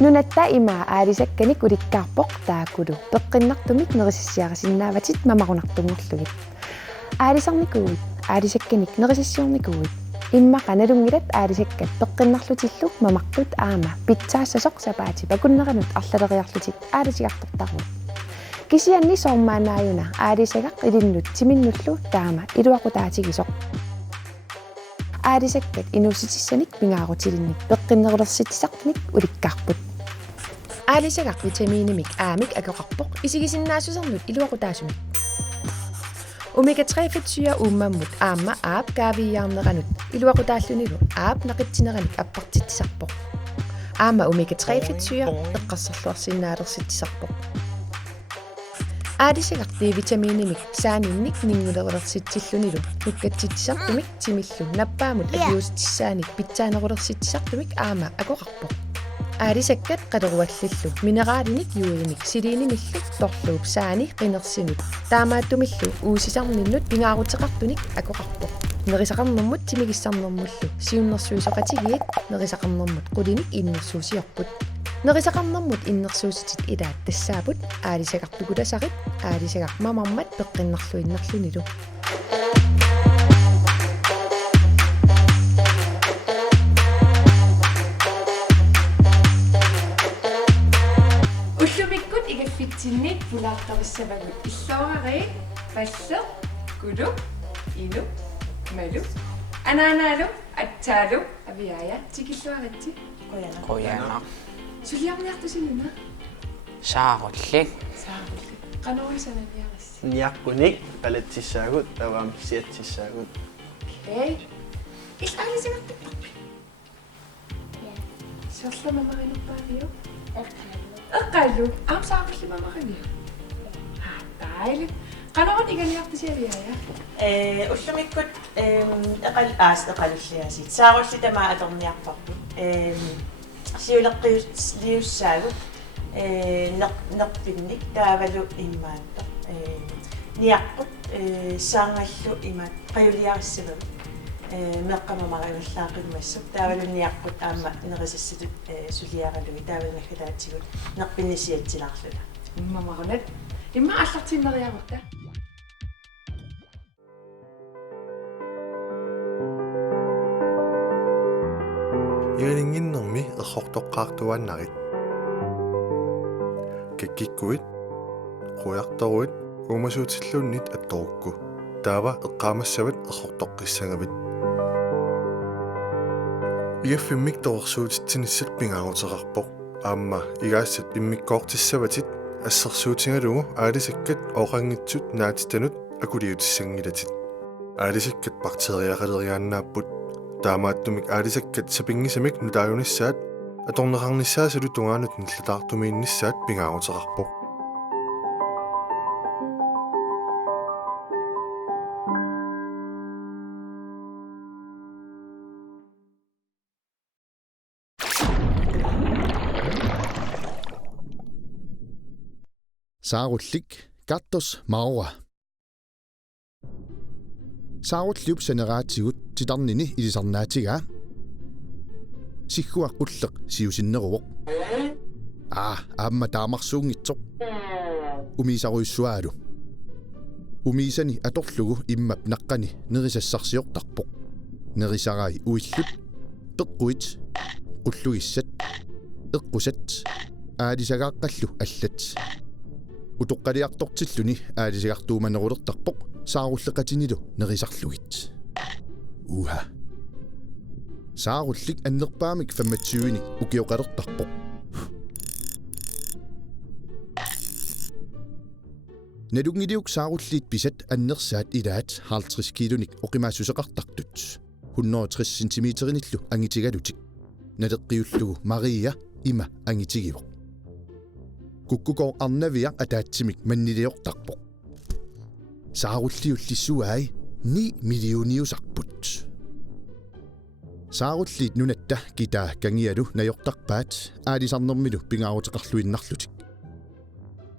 Nunatta imaa aalisakkanik ulikkaarpoq taakulu peqqinnertumik nerisissiaqasinnaavatit mamaqunartungorlugit aalisarnikuit aalisakkanik nerisissiornikuit imma qanalungilat aalisakkat peqqinnerlutillu mamaqtut aama pitsaassasaq sapaati pakunneranut arlaleriarlutit aalisigartortarut kisianni soormaanaayuna aalisagaq ilinnut timinnullu taama iluaqutaatigisoq aalisakkat inuusitissanik pingaarutilinnik peqqinnerulersittisaqnik ulikkaarput aalisagaq vitamiinimik aamik akoqarpoq isigisinnaassuserlut iluaqutaasumik omega-3-fedtsyre uummammut aamma aap kaaviiaarneranut iluaqutaallunilu aap naqitsineranik appartittisarpoq aamma omega-3-fedtsyre eqqassarluarsinnaalersitisarpoq aalisagaq D-vitamiinimik saaninnik ningulerersitsillunilu nukkatsittisartumik timillu nappaamut agiustissaanik pitsaanerulersittisartumik aama akoqarpoq aalisakkat qaleruallillu mineraalinik yuurimik siliinimillu torluup saani qinersinut taamaattumillu uusisarninnut pingaaruteqartunik akoqarpoq nerisaqarnermut timigissarnermullu siunnersuisoqatigiit nerisaqarnermut qulinik innersuusiorput nerisaqarnermut innersuusitit ilaat tassaaput aalisaqartukulasarit aalisagaq mamarmat peqqinnerluinnerlunilu ullumikkut igaffitsinnik pulaartarissavagut illuarari pallu kulu inu malu anaanaalu attaalu aviaaya tikilluaratti qoyana suliarniartusinuna saarullik qanuulisananiaris niaqqunik qalatsissaagut avaam siatsissaagut okay aalisagaqtipparpi sorlamamarinerpaariu eqqallu aamsaaqullimamaqania taaili qanuun iganiartisiaviaaya уллумиккут эқал аас эқалуллиасит саарулли тамаа атерниарпарпу сиулеққиус лиуссаагут неқпинник таавалу иммаатта ниаққут саангаллу имаат қаюлиариссавам меққамамариуллаақиммассук таавалу ниаққут аама нерисисситут сулиаралуги таавалмахкалаатсигут неқпиннисиатсилаарлула иммамарунат имма аллартиммериарутта Игалингиннэрми эрхортоққаартуаннарит киккиккуит қуяртаруит уумасуутиллууннит атторукку таава эққаамассават эрхортоққиссангавит игаффиммик торерсуутитсиниссат пингаагутеқарпоқ аама игаассат иммиккоортиссаватит ассерсуутингалугу аалисаккат оқангитсут наатитанут акулиутиссангилатит аалисаккат бактериақалериааннааппут таамааттумик аалисаккат сапингисамик нутааюниссаат аторнеқарниссаасалу тунгаанут ниллатаартумиинниссаат пингаагутеқарпоқ Saarullik Gattos Maura Saarulliup saneraatigut titarnini ilisarnaatigaa sigguaqqulleq siusinneruvoq aamma taamarsuungitsoq umiisaruissuaalu umiisani atorlugu immap naqqani nerisassarsiortarpoq nerisarai uillut peqquit qullugissat eqqusat aalisagaaqqallu allat utoqqaliartortilluni aalisagaartuumanerulertarpoq saarulleqatinilu nerisarlugit uha saarullik annerpaamik fammatsuunik ukioqalertarpoq Nedungiliuk saarulliit pisat annersaat ilaat 50 kilonik oqimaassuseqartartut 160 cm-erinillu angitigalutik nadeqqiullugu Maria ima angitigivoq kukkukor arnavia ataatsimik manniliortarpoq saarulliullissuaai 9 millioniusarput saarulliit nunatta kitaa kangialu najortarpaat aalisarnermilu pingaaruteqarluinnarlutik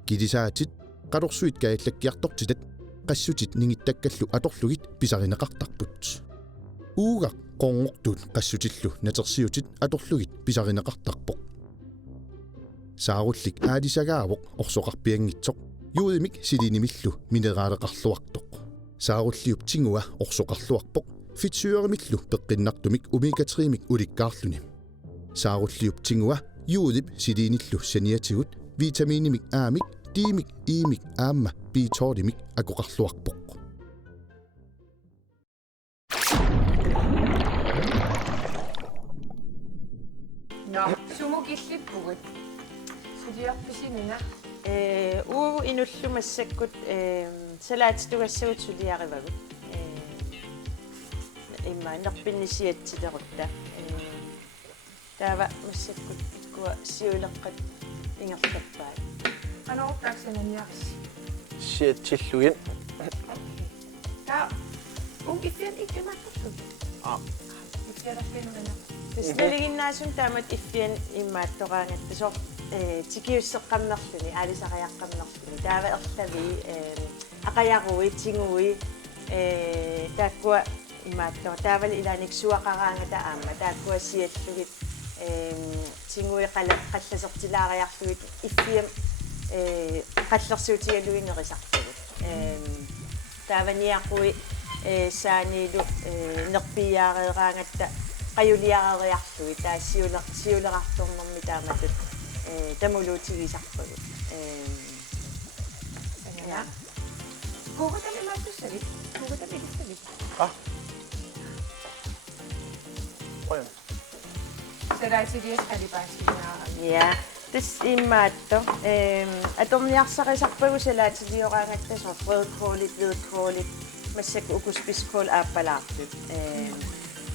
kilisaatit qalorsuit kaallakkiartortitat qassutit ningittakkallu atorlugit pisarineqartarput uuga qorngortuut qassutillu natersiutit atorlugit pisarineqartarpoq Saarullik aadisagaavoq orsoqarpianngitsoq yuudimik silinimillu mineraalaqarluartoq. Saarulliup tingua orsoqarluarpoq fitsyørimillu peqqinnartumik omega-3-mik ulikkaarluni. Saarulliup tingua yuudip silinillu saniatigut vitaminimik aamik diimik iimik aamma B12-mik akoqarluarpoq. Nå, sumukillippugut. Suliarpisinuna. Uu inullumassakkut salaatitugassavut suliarivagut. Imma nerpinnisiatsilerutta. Taava massakkut ikkua siuleqqat ingerlappaat. Qanortaaksananiarsi. Siatillugin. Ta ungifian ikkimattu. Ikkiarappinuana. Tasnaliginnaasum taamat iffian immaattoqaangatta sor tikiusseqqammerluni aalisariaqqammerluni taava erlavi aqajarui tingui taakkua immaattoqa taavali ilaanik suaqaraangata aamma taakkua siallugit tingui qallasertilaariarlugit iffiam qallersuutigaluinnerisartugut taavaniaqui saaniilu nerpiaareeraangatta qajuliareriarlui siulerartornermi taamatut tamuluutigisarpagut Ja. Kuugatalimaattussavit. Kuugatalimaattussavit. Prøv. Salaatiliasqalipaasinaara. ja tas immaatto atorniarsarisarpagu salaatilioraangatta sor rødkålit massakku ukuspiskål aappalaartut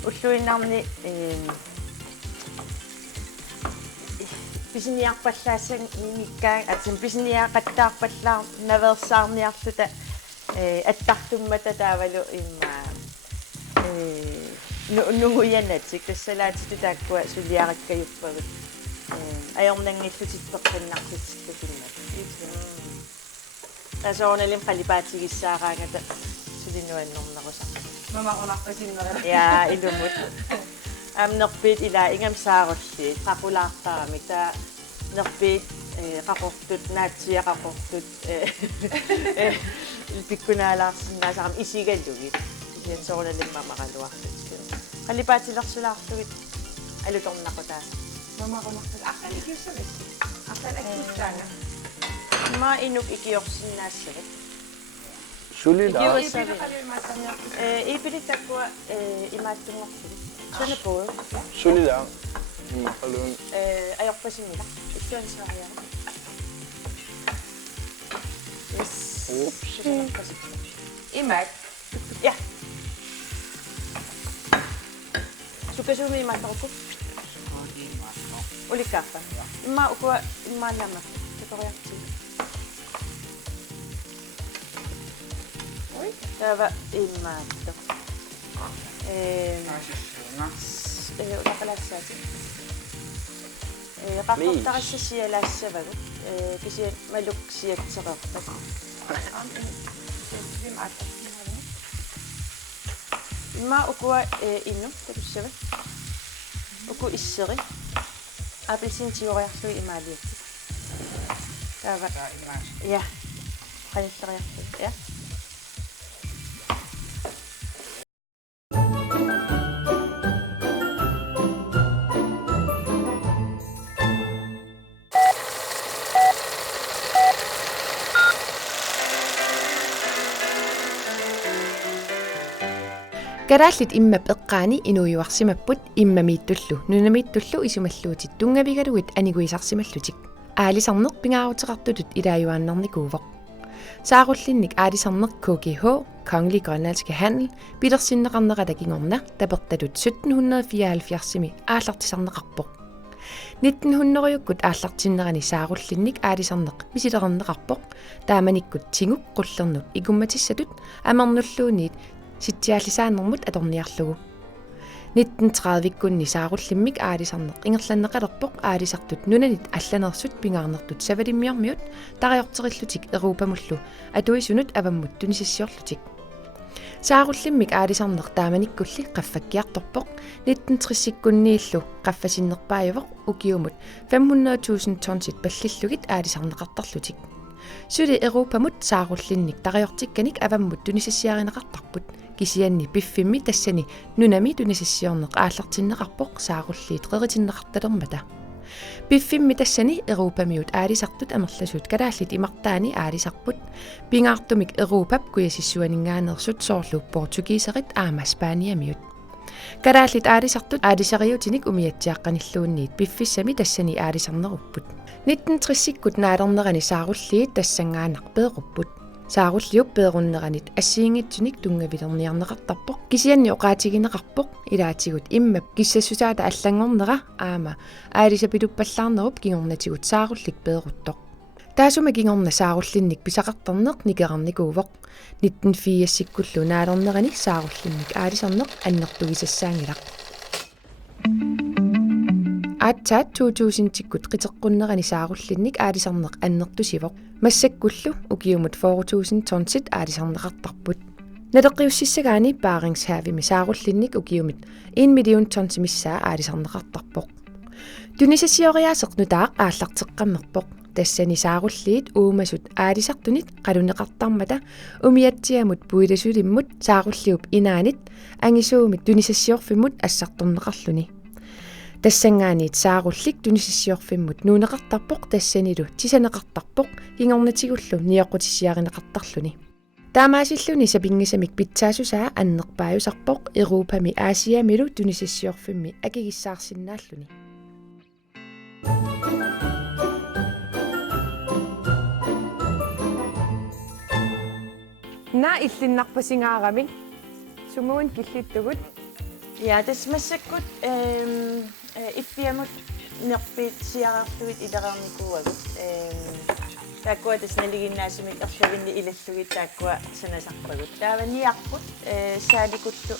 уллуиннарни писиниарпаллаассаг ниниккаан атсим писиниаақаттаарпаллаар наверсаарниарлута аттартуммата таавалу имма нунгуянатсик тассалаатиту тааккуа сулиараккаюппагут аёрнангиллутиппеққиннарлутиккусиннат тасоорналим қалипаатигиссаараангата сулинуаннернерусар Mamaqunarpasinnerila. ja ilumut nerpit ila ingam saarulli qaqulaartarami ta nerpit qaqortut naatsiaqaqortut ilpikkunaalaarsinnaasaram isigallugit iansoornalimma qallipaatilersulaarlugit alutornaqutaas Mamaqunarpas aqalikiussavit. Aqalakkiuttaanga. ma inuk ikiorsinnaassavit Sulila. Ipiqalimaattarniarpus. ipilittakkua imaattungerlugit sana både Sulila. Maqalun. ajorpasimila ikkuansaariara yes Ups. Imat. ja sukasumi imaattorukku ulikkaappa imma ukua immaallama tutoriarti taava immaatto ulaqalaassaati qaqqortarassasialaassavagut kisia maluk siatseqerpat imma ukua innu takussava uku isseri apelsintioriarlui imaaliatti taava ja qalilleriarlui ja Karaallit imma peqqaani inuujuarsimapпут иммамииттуллу нунамииттуллу исумаллуутит тунгавигалугит анигуисарсималлутик аалисарнеқ пингаавутеқартутут илаажуааннарникуувоқ сааруллинник аалисарнеқ KGH Kongelig Grønlandske Handel питерсиннеқарнеқалагингорна таперталут 1774-сими ааллартисарнеқарпоқ 1900-юккут ааллартиннерани сааруллинник аалисарнеқ мисилернеқарпоқ тааманиккут тигук қуллернут игумматиссатут амернуллуунит ситсиааллисааннэрмут аторниарлугу 1930-иккунни сааруллиммик аалисарнеқ ингерланнеқалерпоқ аалисартут нунанит алланерсут пингаарнертут савалиммиормиут тариортериллутик эрупамуллу атуисунут аваммут тунисиссиорлутик Saarullimmik aalisarneq taamanikkulli qaffakkiartorpoq 1930-sikkunniillu qaffasinnерpaajuvoq ukiumut 500,000 tonsit pallillugit aalisarneqartarlutik. Suli Europamut saarullinnik tariortikkanik avammut tunisassiarineqartarput kisianni piffimmi tassani nunami tunisassiorneq aallartinneqarpoq saarulliit qeritinneqartalermata. Piffimmi tassani Europamiut aalisartut amerlasut kalaallit imartaani aalisarput pingaartumik Europap kuyasissuaninngaanersut soorlu portugiiserit aama Spaniamiut. Kalaallit aalisartut aalisariutinik umiatsiaqqanilluunniit piffissami tassani aalisarnerupput. 1930-sikkut naalernerani saarulliit tassangaanarpeerupput. Saarulliup peerunneranit assiingitsunik tungavilerniarneqartarpoq kisianni oqaatigineqarpoq ilaatigut immap kissassusaata allangornera aama aalisapiluppallarnerup kingornatigut saarullik peeruttoq. Taasuma kingorna saarullinnik pisaqartarneq nikerarnikuuvoq 1904-sikkullu naalernerani saarullinnik aalisarneq annertugisassaangilaq. Aatsaat 2000-sikkut qiteqqunnerani saarullinnik aalisarneq annertusivoq. Massakkullu ukiumut 4,000 tonsit aalisarneqartarput. Nadeqiussissagaani Baringshaavimi saarullinnik ukiumut 1 million tonsimissaa aalisarneqartarpoq. Tunisasioriaaseq nutaaq aallarteqqammerpoq. Tassani saarulliit uumasut aalisartunit qaluneqartarmata umiatsiamut puilasulimmut saarulliup inaanit angisuumit tunisasiorfimmut assartorneqarluni. Tassangaaniit saarullik tunisassiorfimmut nuuneqartarpoq tassanilu tisaneqartarpoq kingornatigullu niaqutissiarineqartarluni. Taamaasilluni sapingisamik pitsaasusaa annerpaajusarpoq Europami Aasiamilu tunisassiorfimmi akigissaarsinnaalluni. Na illinnarpasingaarami sumuun killittugut Ja, das massakkut iffiamut nerpiit siarartugit ilerarnikuagut taakkua tasnaliginnaasumik erlavinni ilallugit taakkua sanasarpagut taavaniarput saalikuttu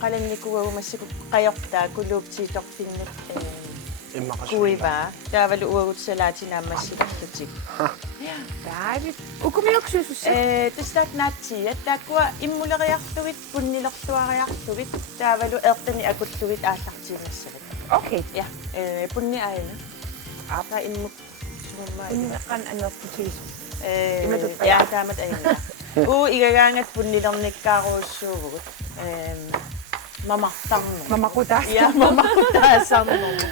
qalannikuagu massakut qajortaa kuluuptiitorfinnut kuivaa taavalu uagut salaatinaammassilarlutik taavit ukumioksuusussa tastaat naatsia taakkua immuleriarlugit punnilertuariarlugit taavalu ertani akullugit aallartiimassavat okay ja punni aina aapa immuk unneqqan annertutiis ja taamat aina igagaangat punnilernikkaaruussuuvugut mamaqutaas ja mamaqutaasarnermu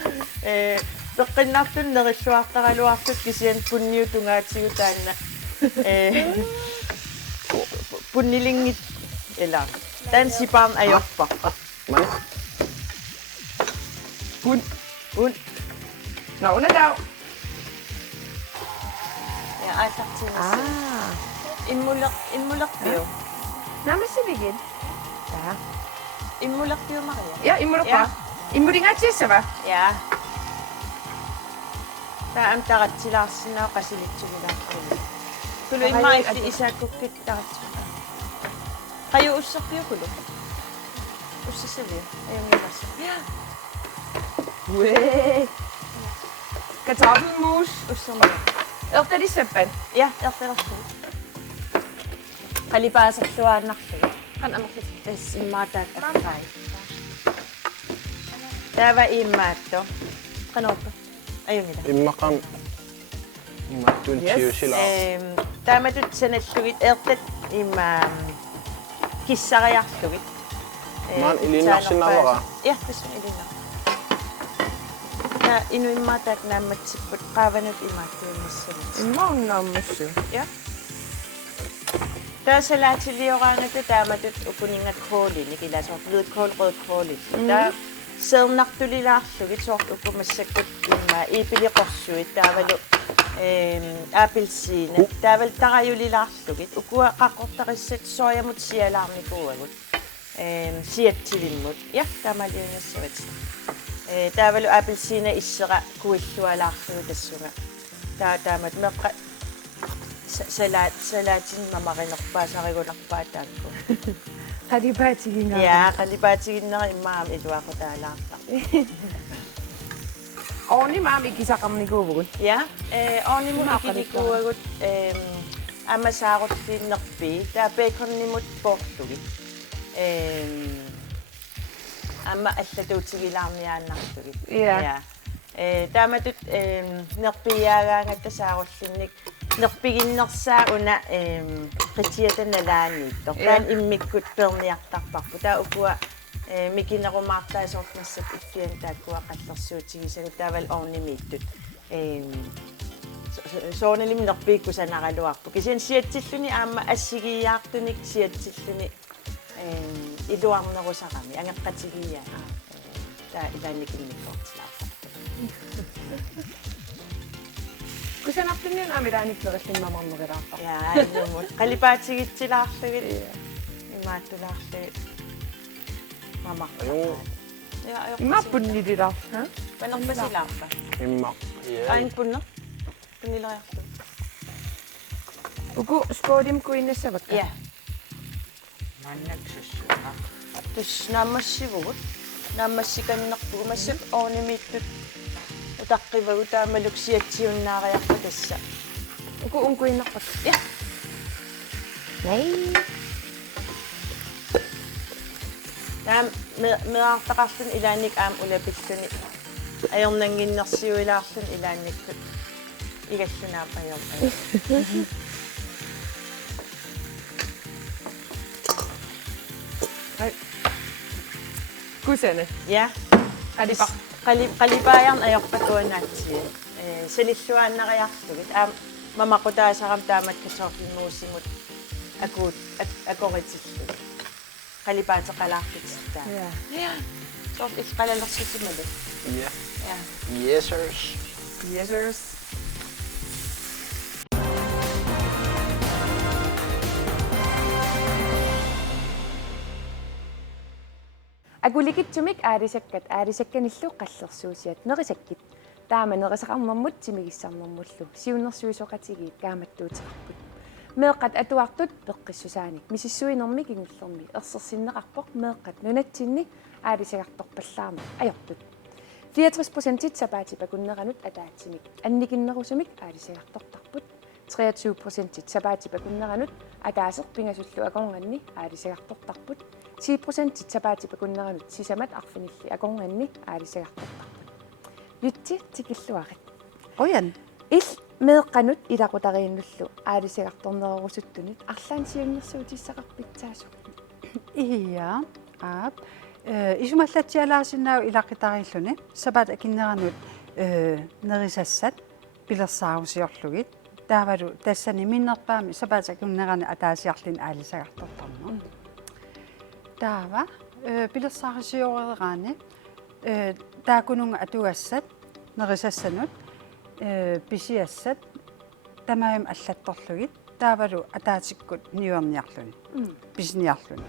peqqinnaartun nerilluartaraluartut kisian punniutungaatsigutaanna punnilingit eller tan siparn ajorpa Mani? un no unadau ja aallartiimassa immulerpio namasivigin immulerpio Maria ja immurupa immuringaatiassava ja taam taratsilaarsinaa qasilitsugilaartuni kulu immaifti isaakkukkittaratsuga qaju usserpiukulu ussasavia ayungilarsa wee kartoffelmus ussermia ertalisappan ja ertelersu qalipaaserluaannarluga kan amakis tas immaataakkarpai taava immaatto qanooppa ayungila Immakan immattuun tiusila. taamatut sanallugit ertat imma kissariarlugit Maan ilinnaarsinnaavara. ja tassun ilinnar ta inu immaataak naammatsipput qaavanut immaattuumissanit immaunnaammassu ja taasalaatiliorangatu taamatut ukuningat kroolin ikilasoort hvidkål rødkålit ta seernartulilaarlugit soort ukumassakkut imma iipiliqorsuit taavalu appelsiine taaval tarajulilaarlugit ukua qaqqortarissat soojamut sialaarnikuagut siattilimmut ja taamaliunassavat taavalu appelsiine issera kuillualaarlugu tassunga taamat meqqa salaatin mamarinerpaasarigunarpaa taakku qalipaatiginga ja qalipaatiginnera immaam iluaqutaalaarta orni maami kisaqarnikuuvugut ja ornimu ikilikuagut амасааруллииннерпи таа беконнимут португи амма аллатуутигилаарниааннартугит Ja. тааматут нерпиаагаангатта сааруллинник нерпигиннерсаа уна qitiataналаанииттор таан иммиккут перниартарпарпу таа укуа микинерумаартаасоорнассат иффиан тааккуа қаллерсуутигисагу таавал орнимииттут соонелим нерпиикку санаралуарпу кисиан сиатсиллуни аама ассигиаартуник сиатсиллуни илуарнерусарами ангаққатигиаа таа илааникинниккортилаарпа Kusanartunian amiraanitlerillиммамарнерилаарпа. я айнумут қалипаатигитсилаарлугит имааттулаарлугит мама я Имаппуннилилар. панерпасилаарпа Imma. айн пуннер пуннилериарлу Uku skodim kuinnassavakka. я маннаксуссуна тус наамассивугут наамассиканнерпугу массак орнимииттут утаққивагу таамалуксиатсиуннаариарпа тасса Uku unkuinnerpak. я Nej. таам меартақарлун илааник аам улапиллуни аернангиннерсиуилаарлун илаанниккут игаллунаапаёр Kusane. я Alipaq. qalipaajarn ajorpakuanaatsia salilluaannariarlugit aam mamaqutaasaqam taamat kasoorlimmuussimut akuut akoritsillu qalipaateqalaartitsittaa Ja. ja sort isqalalersissimalu Yeah. ja Yesers. Yesers. Агуликитсумик аарисакканиллу қаллерсуусиат нерисаккит таама нерисақармаммут тимигиссарнэрмуллу сиуннэрсуисоқатигиит кааматтуутеқарпут меэққат атуартут пеққиссусааник мисиссуинерми кингуллерми ерсерсиннеқарпоқ меэққат нунатсинни аалисагарторпаллаарма ajortut 64% сапаатипакуннеранут атаатсимик анникиннерусумик аалисагартортарпут 23% сапаатипакуннеранут акаасеқ пингасуллу акорнганни аалисагартортарпут 10% сапаатипакуннеранут сисамат арфинилли акорнганни аалисагартортарпут ютти тикиллуарит Ojan. ил меэққанут илақутарииннуллу аалисагартторнерерусуттунит арлаансиуннэрсуутиссақарпитсаасу Ia. Aap. Isumallattialaasinnau ilaqitariilluni sabat akinneranut nerisassat pilersaarusiorlugit taavalu tassani minnerpaami sabat akinnerani ataasiarlin aalisagartortarnu taava pilersaarusioreraani taakununga atuassat nerisassanut pisiassat tamaim allattorlugit taavalu ataatikkut niuerniarluni pisniarluni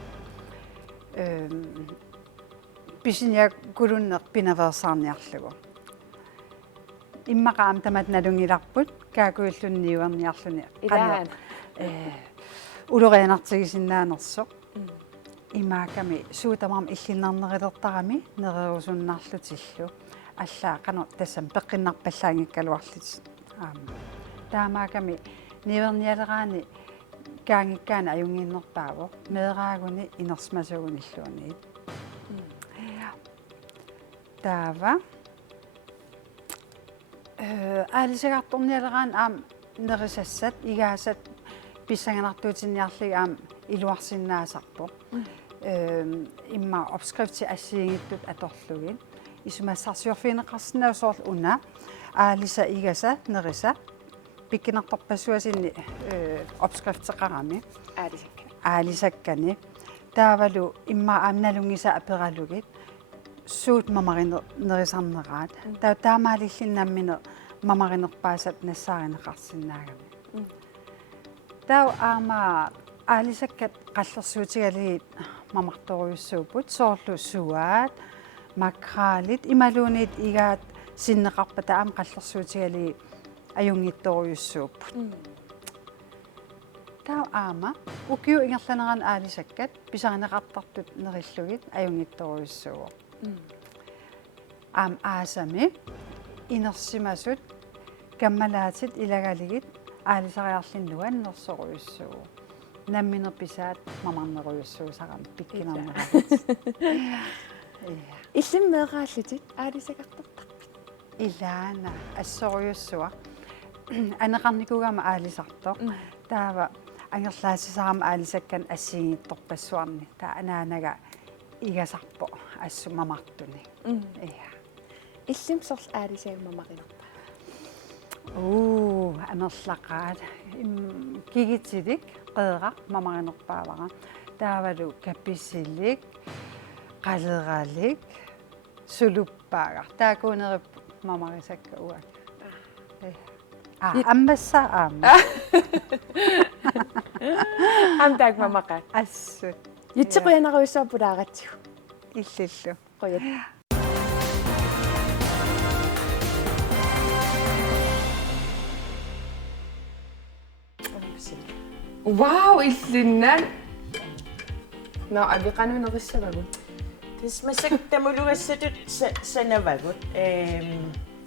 писиня кулуннер пинаверсаарниарлугу иммақаам тамат налунгиларпут каакуиллунниуерниарлуни илаан улорианартигисиннаанерсоқ имааками суутамарм иллиннарнерилертарами нерерусуннаарлутиллу аллаа қано тассам пеққиннарпаллаангиккалуарлит таамааками ниверниалераани kaangikkaana ajungiinnerpaavo meeraagunni inersmasugunilluuniit taava aalisagartornialeraan aam nerisassat igaasat pissanganartuutinniarlig aam iluarsinnaasarpoq imma opskrifti assiingittut atorlugin isumassarsiorfiineqarsinnausoorl una aalisa igasa nerisa pikkinartorpassuasinni opskrifteqarami aalisakkani taavalu imma aamnalungisa aperalugit suut mamarinerisarneraat taamaalillinnammine mamarinerpaasat nassarineqarsinnaagami tau aama aalisakkat qallersuutigaligit mamartoruyussuuput soorlu suaat makraalit imaluunit igaat sinneqarpata aam qallersuutigaligit ajungittoruyussuupput tau aama ukiu ingerlaneran aalisakkat pisarineqartartut nerillugit ajungittoruyussuuq aam aasami inersimasut kammalaatit ilagaligit аалисариарлиннуа аннерсоруйуссуу намминерписаат мамарнеруйуссуусарам пиккинарнерат иллим меэрааллутит аалисакартартарпит илаана ассоруйуссуа анеқарникугама аалисартоқ таава ангерлаасисарама аалисаккан ассигиитторпассуарни таа анаанага игасарпо ассу мамартуни иллим сорл аалисагамамаринерпа анерлақаат кигитсилик қеэра мамаринерпаавара таавалу каписилик қалералик сулуппаага таакуунерип мамарисакка уак аммасса аама амтаг мамака ассут ютсеқуянаруйссуа пулааратсигу иллиллу қоят вау иллиннан на авиқанунерissavагу тисмасак тамулугассатут санавагут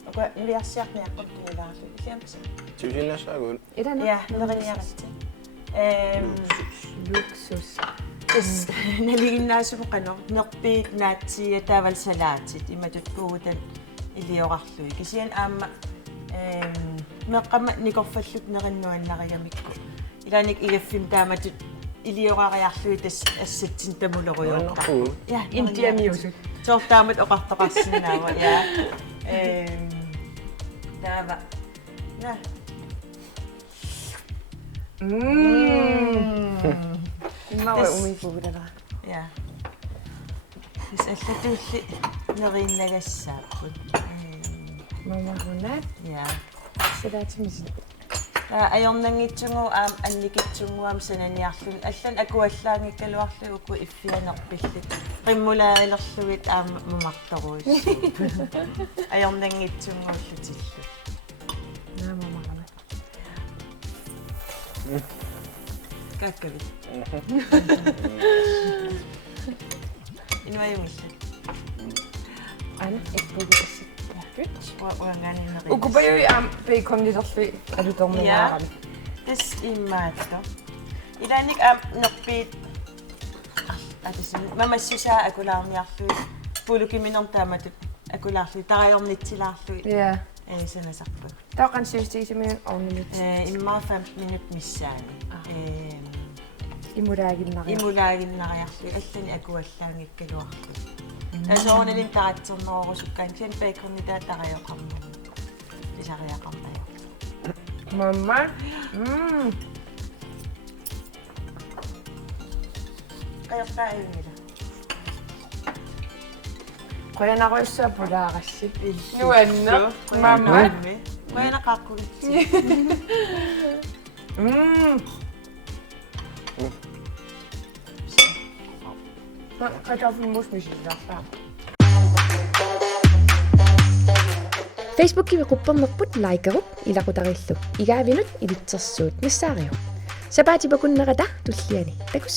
ока нуиарсиарниаққут тулаарлу исиамса Tysinnassagul. ja нерниарсти luksus тис налигиннаасумоқано нерпиит наатсия таавал салаатит иматут пуутан илиорарлуи кисиан аама меққама никорфаллут нериннуаннариамикку илааник игаффим тааматут илиорариарлуи тас ассатсин тамулеруйоққа я индиамиусут тортаамат оқартоқарсинаава я таава на иммава умифугулара ja исаллатуулли нериннагассааппут мамагунат ja садатимисит аёрнангитсугу аам анникитсугуам сананиарлун аллан акуаллаангиккалуарлу уку иффианерпиллит qimмулаалерлугит аама мамарторуиссуу аёрнангитсугууллутиллу наамамагана каккавит инуаюмилла ана эппугиссит уангааниннери укупаюи аам бейкомнисерлуи алуторнуаарами тис иммаатто илааник аам нерпиит атасин мамассусаа акулаарниарлуи пулукиминертааматут акулаарлуи тариорнитсилаарлуи я санасарпут таоқан сюстигисимиун орнумит иммаа 5 минут миссаани имулаагиннариарлуи аллани акуаллаангиккалуарлуи асооналин таратсернерорусуккаан сиан бейкерни таатариоқарма исариақармаа мамма қаёртааюнила qoyanaruissua pulaaрассит нуаннер мамма qoyanaqaqqulitsi kartoffelmus misillарлаа Facebook-ки quppernerput likerup ilaqutarillu igavinut ilitsersuut nassaario sapaatipakуннерата туллиани такус